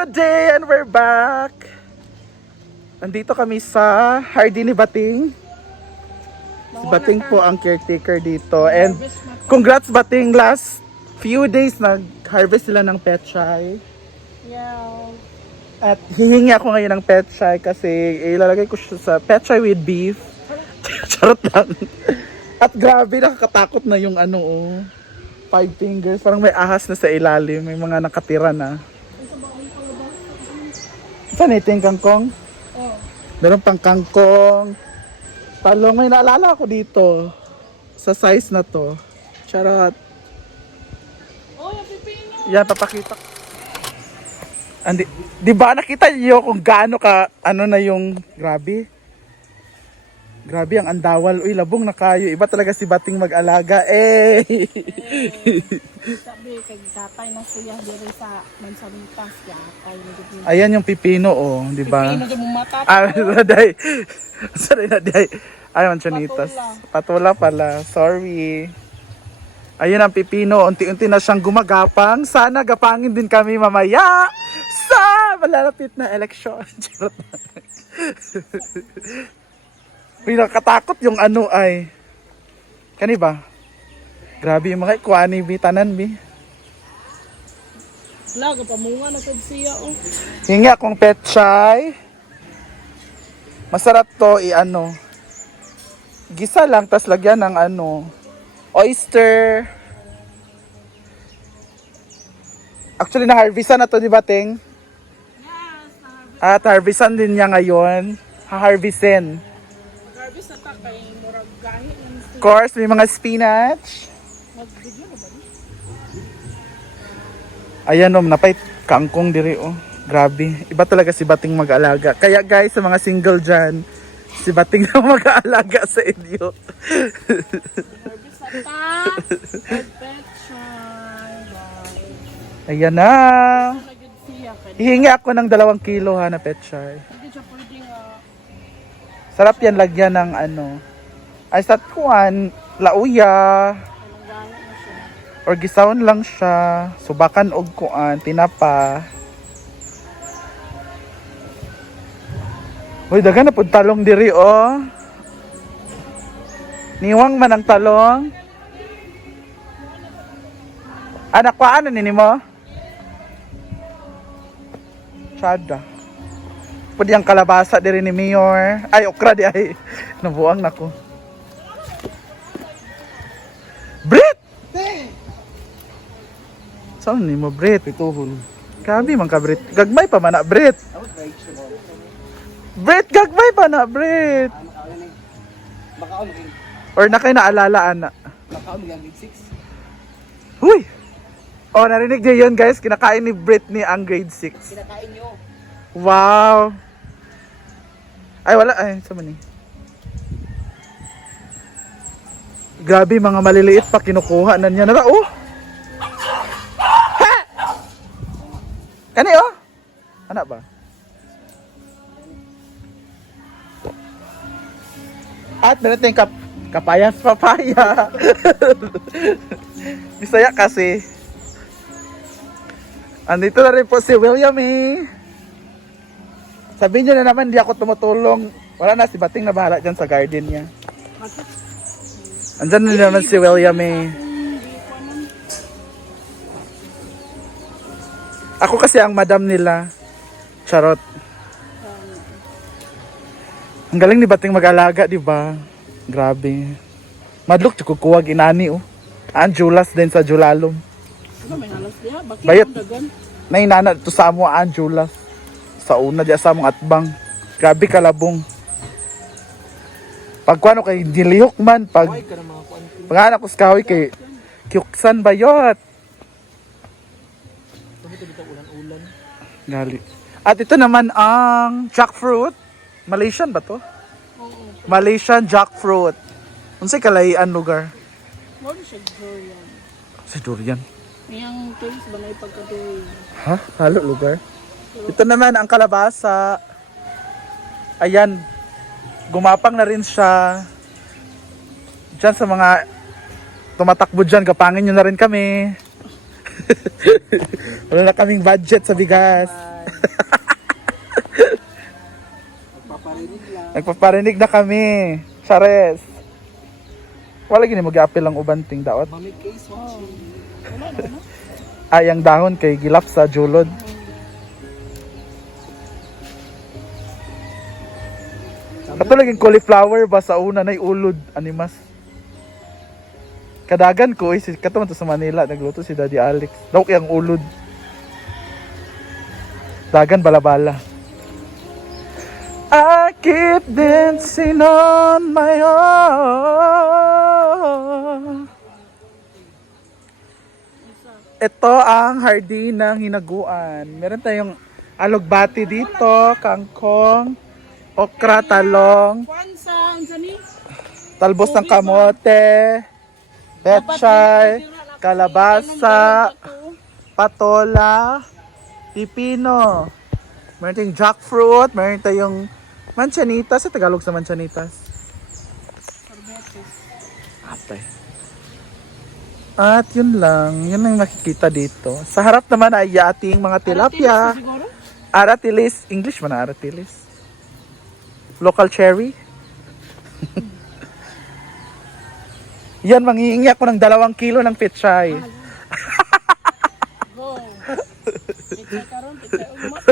Good day and we're back. Nandito kami sa Hardy ni Bating. Si Bating po ang caretaker dito. And congrats Bating, last few days nag-harvest sila ng petchay. Yeah. At hihingi ako ngayon ng petchay kasi ilalagay ko siya sa petchay with beef. Charot lang. At grabe, nakakatakot na yung five fingers. Parang may ahas na sa ilalim. May mga nakatira na. Saan ito yung kangkong? Oh. Meron pang kangkong. Talong. May naalala ako dito. Sa size na to. Charot. Oh, yung pipino. Yan, papakita ko. Di ba nakita niyo kung gaano ka, na yung grabe? Grabe ang andawal. Uy, labong na kayo. Iba talaga si Bating mag-alaga. Sabi, kay tatay na siya dito sa Mansanitas. Ayan yung pipino, di ba? Pipino din mo mata. Day. Sorry na, day. Ay, Mansanitas. Patula pala. Sorry. Ayun ang pipino. Unti-unti na siyang gumagapang. Sana gapangin din kami mamaya sa malalapit na eleksyon. Charot na. Pinakatakot yung ay. Kani ba? Grabe yung mga ikuani bi tanan bi. Lago pamunga na sad siya oh. Hingi akong petchay. Masarap to gisa lang tas lagyan ng oyster. Actually na-harvestan na to, di ba, Ting? Yes, At harvestan din niya ngayon. Ha-harvestin. mag-harvest na ta kay murag gahi ng Of course, may mga spinach. mag-video na ba ni? Ayan napay kangkong diri Grabe. Iba talaga si Bating mag-alaga. Kaya guys, sa mga single dyan, si Bating na mag-aalaga sa inyo. Harvest na ta. Petchay. Ayan na. Nagid siya kay. Hihingi ako ng 2 kilo na petchay. Hindi siya pwedeng Sarap yan lagyan ng ay sa kuan, lauya. anong gahi na siya. Or gisawon lang siya. Subakan og kuan, tinapa. Uy, dagan na pud talong diri Niwang man ang talong. Anak ko, nini mo? Tsada. Pwede ang kalabasa diri ni Mayor. Ay, okra di ay. Nabuang na ko. Brit! Saan ni mo, Brit? Pituhon. Grabe man ka, Brit. Gagmay pa man na, Brit. Brit, gagmay pa na, Brit. Makaon Or na kayo naalala, ana. Makaon yung grade 6. Huy! Oh, narinig niyo yun, guys. Kinakain ni Britney ang grade 6. Kinakain nyo. Wow! Ay, wala. Ay, saan man eh? Grabe, mga maliliit pa kinukuha na niya. Nara, Ha! Kani, Anak ba? At meron tayong kapayas papaya. Bisaya kasi. Andito na rin po si William Sabihin niyo na naman, hindi ako tumutulong. Wala na, si Bating na bahala dyan sa garden niya. Andyan na naman si William Ako kasi ang madam nila. Charot. Ang galing ni Bating mag-alaga, di ba? Grabe. Madlok, kukuwag inani Ang Julas din sa Julalom. Ano may halas diha? Bakit Bayot. ang dagan? Nainana to sa amo ang Julas. Sa una diya sa among atbang. Grabe kalabong. Pagkuano kay dilihok man pag Ka ng mga kuan. panganak ko sa kahoy kay Kyuksan bayot. Ito dito ulan-ulan. Gali. At ito naman ang jackfruit. Malaysian ba to? Oo. Malaysian jackfruit. Unsay kalahian lugar? More siya durian. Sa durian. Iyang taste ba na ipagka-durian? Ha? Halo lugar? Ito naman ang kalabasa. Ayan. Gumapang na rin siya. Diyan sa mga tumatakbo dyan, kapangin nyo na rin kami. Wala na kaming budget sa bigas. Bye-bye. Magpaparinig lang. Nagpaparinig na kami. Chares. Wala gini mag-apil ang ubanting daot. Mami case watching. Wala na, no? Ay, ang dahon kay gilap sa julod. Kato laging cauliflower ba sa una na ulod, animas. Kadagan ko, kato man to sa Manila, nagluto si Daddy Alex. Daw kayang ulod. Dagan balabala. I keep dancing on my own. Ito ang hardinang hinaguan. Meron tayong alugbati dito, kangkong, okra, talong, Kwansa, ang sani? talbos ng kamote, petchay, kalabasa, patola, pipino. Meron tayong jackfruit, meron tayong manchanitas. Sa Tagalog sa manchanitas. Sorbetes. Atay. At yun lang. Yun lang makikita dito. Sa harap naman ay ating mga tilapia. Siguro? Aratilis. English man na aratilis. Local cherry. Yan, manghihingi ako ng 2 kilo ng petchay. Go. Pizza karon, pizza umat.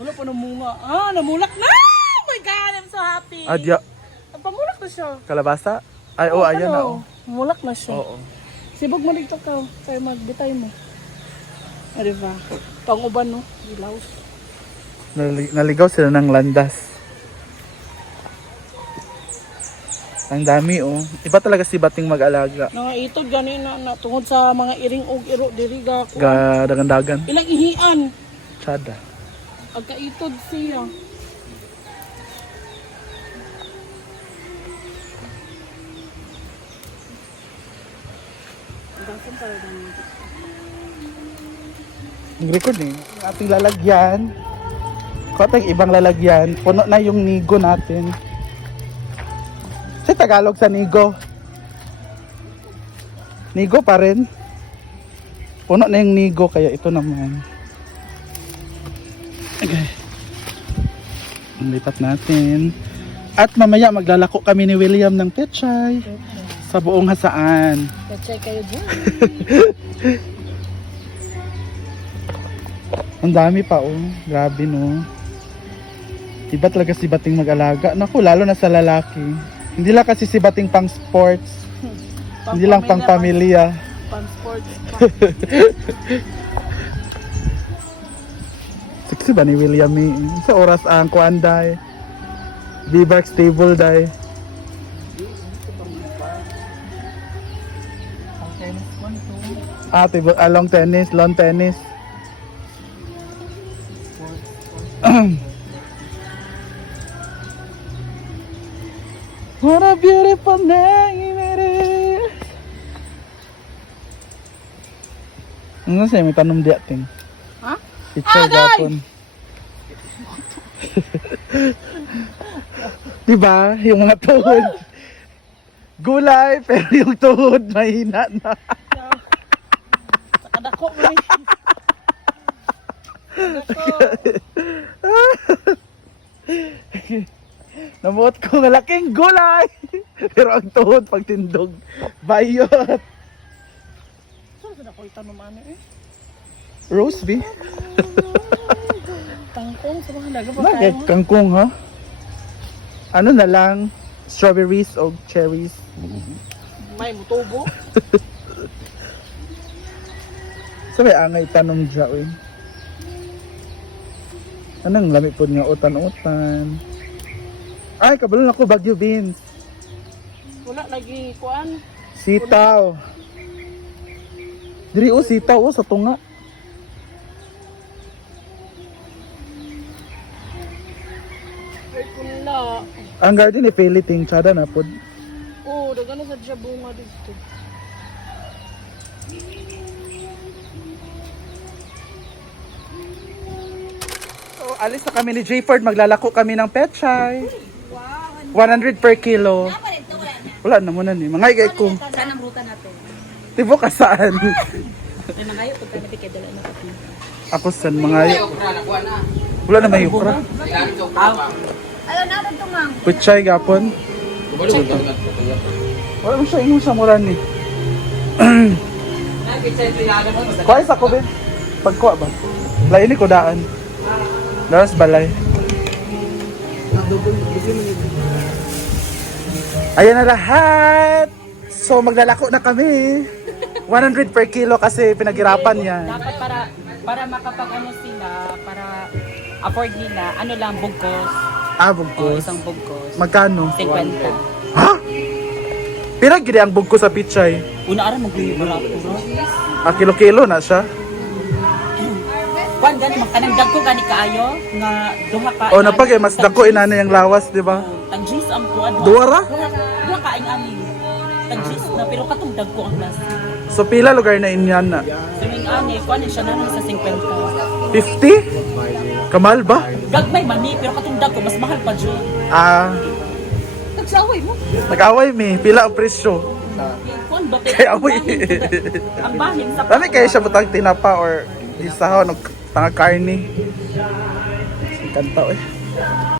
Wala pa namunga. Ah, namulak na! Oh my God, I'm so happy. Adya. Pamulak na siya. Kalabasa? Ay, oh, ayan na. Oh. Mulak na siya. Oo. Sibog mo dito ka. Kaya magbitay mo. Ah, diba? Pang-uban, no? Ilaws. Naligaw sila ng landas. Ang dami, oh. Iba talaga si Bating mag-alaga. Nangaitod ganina na tungod sa mga iring og iro diriga ko. Dagan-dagan. Ilang ihian. Tsada. Agkaitod siya. Dasan talaga nito. Nag-record eh. Ang ating lalagyan. Kung ating ibang lalagyan, puno na yung nigo natin. Sa Tagalog sa nigo. Nigo pa rin. Puno na yung nigo, kaya ito naman. Okay. Lipat natin. At mamaya maglalako kami ni William ng petchay sa buong hasaan. Pechay kayo dyan. Ang dami pa oh. Grabe no. Iba talaga si Bating mag-alaga. Naku, lalo na sa lalaki. Hindi lang kasi si Bating pang sports. Hindi lang pang pamilya. Pang sports. Sexy ba ni William eh? Sa oras ang kuan day. B-Bark stable day. Ang tennis man to. Long tennis, lawn tennis. What a beautiful name it is. Ano sa'yo? May tanong di ating. Ha? Picture gapon. Diba? Yung mga tuhod. Gulay, pero yung tuhod mahina na. Sa kadako mo rin. Kadako. Namuot ko ng laking gulay. Pero ang tuhod pag tindog, bayot. Saan sa dako itanom ano eh? Roast beef? Tangkong sa mga daga pa Bakit? tayo. Kangkong ha? Ano na lang? Strawberries o cherries? May mutubo. Sabi angay tanong dya eh. Anong lamig po nga utan-utan? Ay, kabalon ako Baguio beans. Wala lagi kuan. Sitaw. Diri sitaw sa tunga. Ay kunla. Ang garden ni Peliting tsada na pod. Oh, dagano sa dya bunga dito. So, alis na kami ni Jayford, maglalako kami ng petchay. 100 per kilo. Wala na muna ni. Mga igay ko. Saan ang ruta natin? Tibo ka saan? Ay mga kayo pagka napikay dala na pati. Ako sa mga... Wala na may ukra. Ayaw na rin tumang. Putchay gapon. Wala mo siya ingon sa mura ni. Kuha isa ko, Ben. Pagkuha ba? Lain ni ko daan. Daras balay. Ayan na lahat! So maglalako na kami. 100 per kilo kasi pinaghirapan yan. Dapat para makapag-ano sila, para afford nila, ano lang, bugkos. Ah, O, bugkos. isang bugkos. Magkano? 50. Ha? Pira gini ang bugkos sa pichay? Una ara magbibarato. Ah, kilo-kilo na siya. Kuan gani magkanang dagko gani kaayo nga duha ka. O napag mas dako inana yung lawas, di ba? Tagjis ang kuan. Duha ra? Duha ka ing ani. Tagjis na pero katong dagko ang las. So pila lugar na inyan na? Suming ani kuan siya na sa 50. 50? Kamal ba? Gagmay man ni pero katong dagko mas mahal pa jud. Ah, Nagsaway mo. nag-away mi. Pila ang presyo? Kuan ba Kaya amoy. Ang bahin sa Dami kayo siya butang tinapa or isahaw ng tanga karni. Kanta eh.